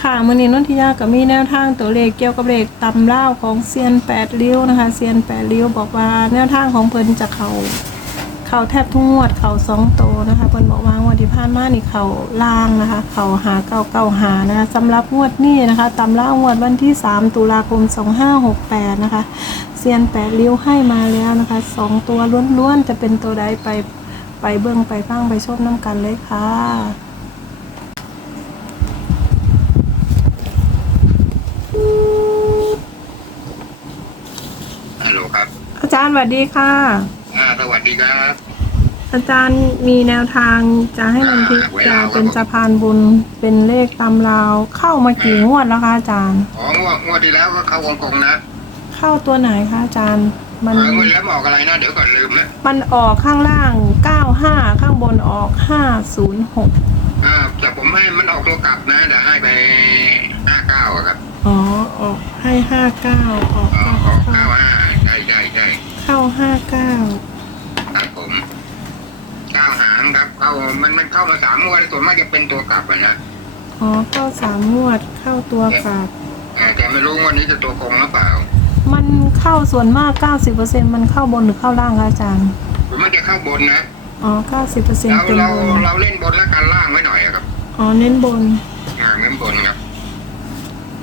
ค่ะมื่อนี้นนทิยาก็มีแนวทางตัวเลขเกี่ยวกับเลขตำเล่าของเซียนแปดริ้วนะคะเซียนแปดริ้วบอกว่าแนวทางของเพิ่นจะเขาเขาแทบทุกงวดเขาสองโตวนะคะเพิ่นบอกว่างวดที่ผ่านมานี่เขาล่างนะคะเขาหาเก้าเก้าหานะคะสำหรับงวดนี้นะคะตำเล่างวดวันที่ 3 ตุลาคม 2568 นะคะเซียนแปดริ้วให้มาแล้วนะคะสองตัวล้วนๆจะเป็นตัวใดไปไปเบื้องไปฟังไปชมน้ำกันเลยค่ะ ฮัลโหลครับ อาจารย์สวัสดีค่ะ อ่าสวัสดีครับอาจารย์มีแนวทางจะให้นันทิจะเป็นสะพานบุญเป็นเลขตำราวเข้ามากี่งวดแล้วคะอาจารย์อ๋องวดงวดที่แล้วก็เข้าวงกงนะ เข้าตัวไหนคะอาจารย์ มันเอองวดที่แล้วบอกอะไรนะเดี๋ยวก่อนลืมนะมันออกข้างล่าง95ข้างบนออก506อ่าแต่ผมให้มันออกตัวกลับนะเดี๋ยวให้ไปห้าเก้าครับอ๋อออกให้59ออกอ๋อออกเก้า9ห้าใช่ใช่ใช่ เข้า59ครับผมเก้าหางครับเข้ามันมันเข้ามาสามงวดส่วนมากจะเป็นตัวกลับอะนะอ๋อเข้าสามงวดเข้าตัวกลับอ่าแต่ไม่รู้วันนี้จะตัวคงหรือเปล่า มันเข้าส่วนมาก90%มันเข้าบนหรือเข้าล่างคะอาจารย์หรือมันจะเข้าบนนะอ๋อ90%เป็เรานเราบนเราเล่นบนแล้วกันล่างไว้หน่อยอะครับอ๋อเน้นบนอ่าเล่นบนครับ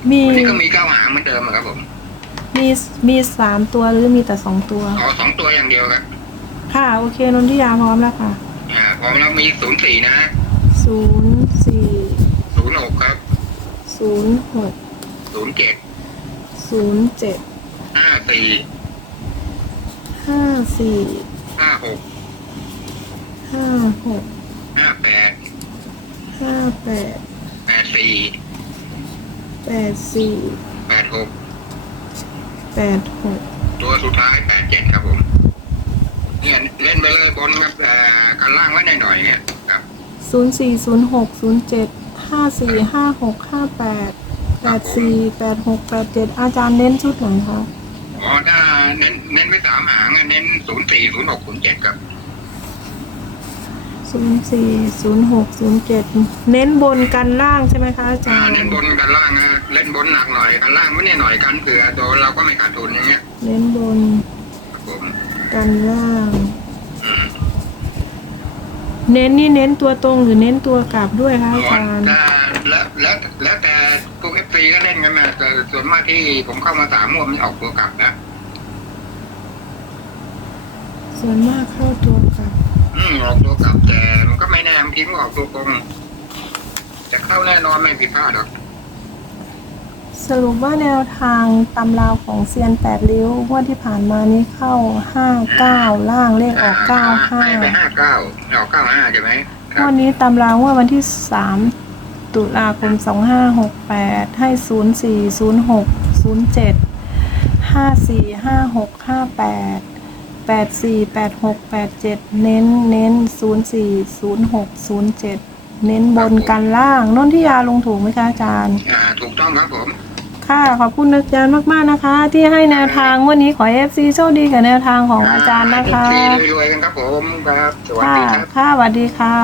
มีวันนี้ก็มีเก้าหางเหมือนเดิมอะครับผม มีมีสามตัวหรือมีแต่สองตัวอ๋อสองตัวอย่างเดียวครับค่ะโอเคนนทิยาพร้อมแล้วค่ะอ่าพอแล้วมีศูนย์สี่นะศูนย์สี่ศูนย์หกครับศูนย์หกศูนย์เจ็ดศูนย์เจ็ดห้าสี่ห้าสี่ห้าหกห้าหกห้าแปดห้าแปดแปดสี่แปดสี่แปดหก แปดหกตัวสุดท้ายแปดเจ็ดครับผมเนี่ยเล่นไปเลยบนครับเอ่อกันล่างไว้หน่อยๆเนี่ยครับศูนย์สี่ศูนย์หกศูนย์เจ็ดห้าสี่ห้าหกห้าแปดแปดสี่แปดหกแปดเจ็ดอาจารย์เน้นชุดไหนคะอ๋อถ้าเน้นเน้นไปสามหางอะเน้นศูนย์สี่ศูนย์หกศูนย์เจ็ดครับ ศูนย์สี่ศูนย์หกศูนย์เจ็ดเน้นบนกันล่างใช่ไหมคะอาจาอ่ารย์เน้นบนกันล่างนะเล่นบนหนักหน่อยกันล่างไม่เนี่ยหน่อยกันเผื่อตัวเราก็ไม่ขาดทุนอย่างเงี้ยเน้นบนครับผมกันล่าง อืมเน้นนี่เน้นตัวตรงหรือเน้นตัวกลับด้วยคะอาจารย์ถ้าแล้วแล้วแล้วแต่พวกเอฟซีก็เล่นกันนะแต่ส่วนมากที่ผมเข้ามาสามงวดมันออกตัวกลับนะส่วนมากเข้าตัวกลับ อืมออกตัวกลับแต่มันก็ไม่แน่บางทีมันก็ออกตัวตรงจะเข้าแน่นอนไม่ผิดพลาดหรอกสรุปว่าแนวทางตำราวของเซียนแปดริ้วงวดที่ผ่านมานี้เข้าห้าเก้าล่างเลขออกเก้าห้าให้ไปห้าเก้าออกเก้าห้าใช่ไหมคงรัวบดนี้ตำราวว่าวันที่สามตุลาคมสองห้าหกแปดให้ศูนย์สี่ศูนย์หกศูนย์เจ็ดห้าสี่ห้าหกห้าแปด แปดสี่แปดหกแปดเจ็ดเน้นเน้นศูนย์สี่ศูนย์หกศูนย์เจ็ดเน้นบนกันล่างนนทิยาลงถูกไหมคะอาจารย์ อ่าถูกต้องครับผม ค่ะ ขอบคุณอาจารย์มากๆนะคะ ที่ให้แนวทางวันนี้ขอเอฟซีโชคดีกับแนวทางของอาจารย์นะคะให้ FC รวยๆกันครับผมครับ สวัสค่ะดีครับ ค่ะสวัสดีค่ะ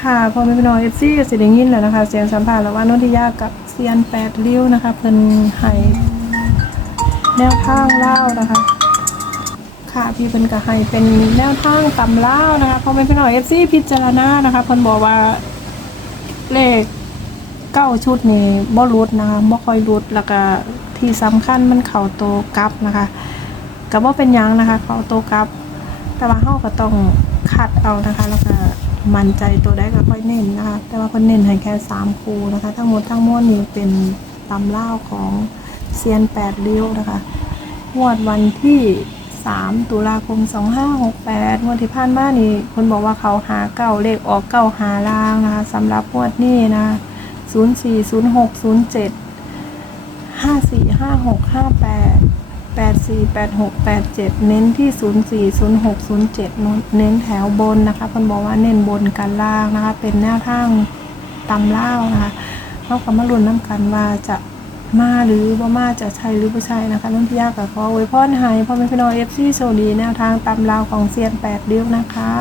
ค่ะพอไม่เป็นน้องเอฟซีก็สิได้ยินแล้วนะคะ เสียงสัมภาษณ์แล้วว่านนทิยากับเซียนแปดริ้วนะคะ เพิ่นให้ แนวทางเล่านะคะค่ะพี่เพิ่นก็ให้เป็นแนวทางตำเล่านะคะพอเป็นน้องเอฟซีพิจารณานะคะเพิ่นบอกว่าเลขเก้าชุดนี่บ่รุดนะคะบ่ค่อยรุดแล้วก็ที่สำคัญมันเข้าโตวกลับนะคะก็บ่เป็นยังนะคะ เข้าโตวกลับ แต่ว่าเฮาก็ต้องคัดเอานะคะแล้วก็มั่นใจตัวได้ก็ค่อยเน้นนะคะ แต่ว่าเพิ่นเน้นให้แค่3คู่นะคะ ทั้งหมดทั้งมวลนี่เป็นตำเล่าของ เซียน8ริ้วนะคะงวดวันที่ 3 ตุลาคม 2568งวดที่ผ่านมานี่เพิ่นบอกว่าเขาหาเก้าเลขออกเก้าหาล่างนะคะสำหรับงวดนี้นะศูนย์สี่ศูนย์หกศูนย์เจ็ดห้าสี่ห้าหกห้าแปดแปดสี่แปดหกแปดเจ็ดเน้นที่ศูนย์สี่ศูนย์หกศูนย์เจ็ดเน้นแถวบนนะคะเพิ่นบอกว่าเน้นบนกันล่างนะคะ เป็นแนวทางตำเล่านะคะเขาก็มาลุ้นน้ำกันว่าจะ มาหรือว่ามาจะใช่หรือไม่ใช่นะคะน้องพี่ยากับขอไว้พ่อนหายพ่อแม่พี่น้องเอฟซีโซดีแนวทางตำราวของเซียนแปดเดียวนะคะ